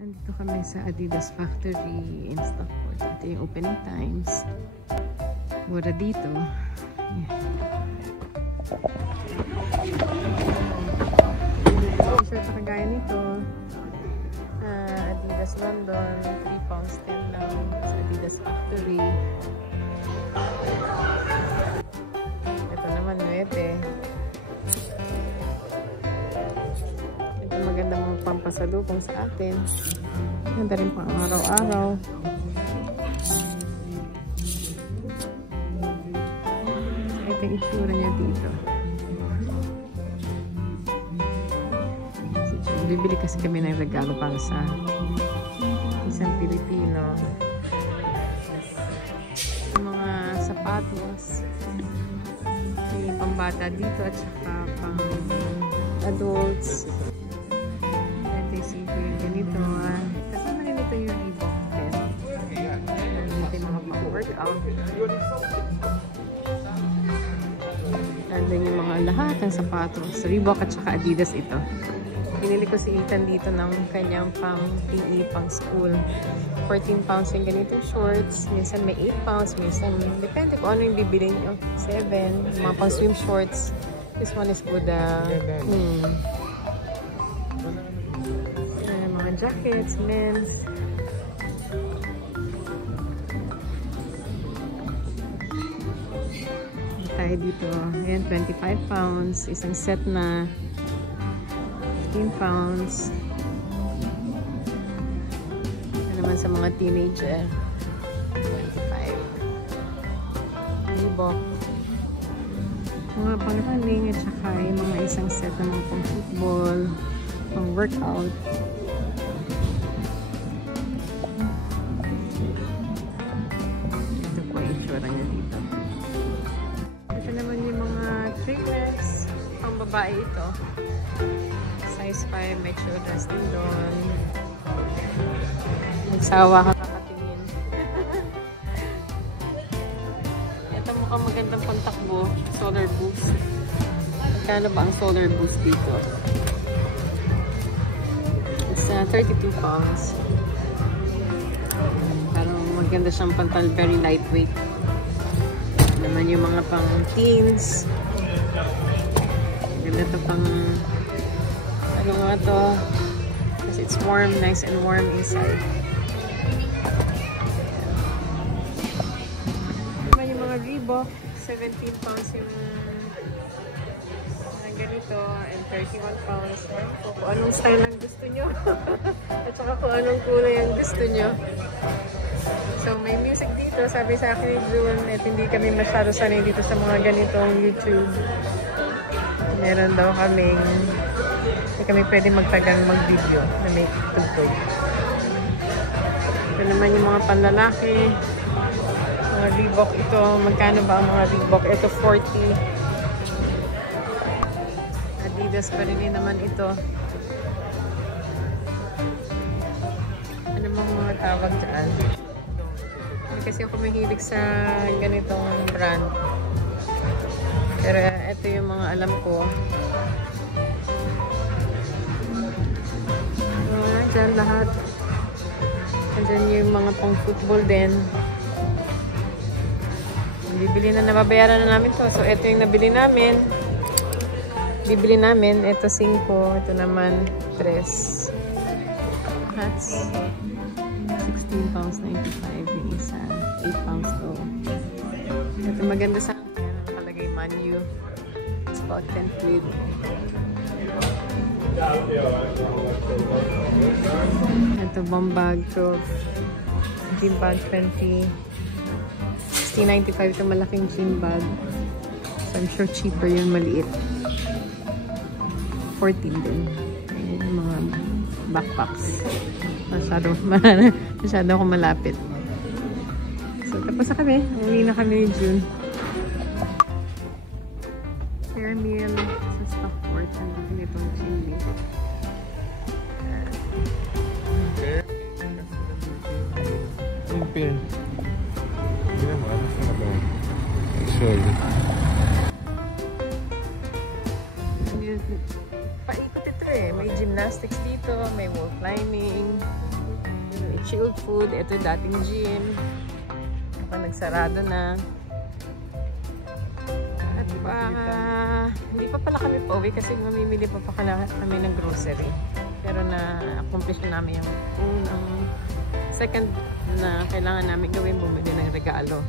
Andito kami sa Adidas Factory in Stockport. Ito yung opening times. Mura dito. T-shirt na kagaya nito. Adidas London. 3 pounds din lang sa Adidas Factory. Ito naman 9. Maganda mga pampasalubong sa atin. Ganda rin pang araw-araw. Ito yung itsura niya dito. Bibili kasi kami ng regalo para sa isang Pilipino. Mga sapatos. May pambata dito at saka pang adults. Ganito kasama rin ito yung Reebok pen. Ito yung mga pang-workout. Nandun yung mga lahat ng sapatos. Reebok at saka Adidas ito. Binili ko si Ethan dito ng kanyang pang PE, pang school. 14 pounds yung ganitong shorts. Minsan may 8 pounds. Minsan, depende kung ano yung bibili nyo. 7. Mga pang swim shorts. This one is good. Jackets, men's. Tayo dito. Ayan, 25 pounds. Isang set na 15 pounds. Ito naman sa mga teenager. 25. Reebok. Mga pang-running at saka yung mga isang set na mga pang-football, pang-workout. Ito naman yung mga trainers. Pang babae ito. Size 5. May children's din doon. Magsawa ka kakatingin. Ito mukhang magandang pantakbo. Solar boost. Magkano ba ang solar boost dito? It's 32 pounds. Maganda siyang pantal, very lightweight. Naman yung mga pang teens. Ganda ito pang ano nga to, kasi it's warm, nice and warm inside. Naman yung mga Reebok, 17 pounds yung mga ganito, and 31 pounds. Kung anong style ang gusto nyo. At saka kung anong kulay ang gusto nyo. So, may music dito. Sabi sa akin ni June, at hindi kami masyado sanay dito sa mga ganitong YouTube. Meron daw kaming, hindi kami pwede magtagang mag-video na may tugtog. Ito naman yung mga panlalaki. Mga Reebok ito. Magkano ba ang mga Reebok? Ito 40. Adidas pa rin naman ito. Ano mga tawag dyan? Kasi ako mahilig sa ganitong brand. Pero ito yung mga alam ko. Dyan lahat. Dyan yung mga pang football din. Bibili na, nababayaran na namin to. So ito yung nabili namin. Bibili namin. Ito 5. Ito naman 3. Hats. 16 pounds 95 yung isa. 8 pounds to. Ito maganda sa akin. Nakalagay menu. It's about 10 quid. Ito bomb bag. 12. Gym bag 20. 16.95 ito malaking gym bag. So I'm sure cheaper yung maliit. 14 din. Ayan yung mga backpacks. Masyado ako malapit. So, tapos na kami. Uwi na kami ni June. Fair meal sa Stockport. Ang laki nitong chili. Fair. Hindi naman. Show you. Paikot ito eh. May gymnastics dito. May wall climbing. chilled food. Ito yung dating gym. Nagsarado na. At hindi pa pala kami pauwi kasi mamimili pa kami ng grocery. Pero na-accomplish na namin yung second na kailangan namin gawin, bumili ng regalo.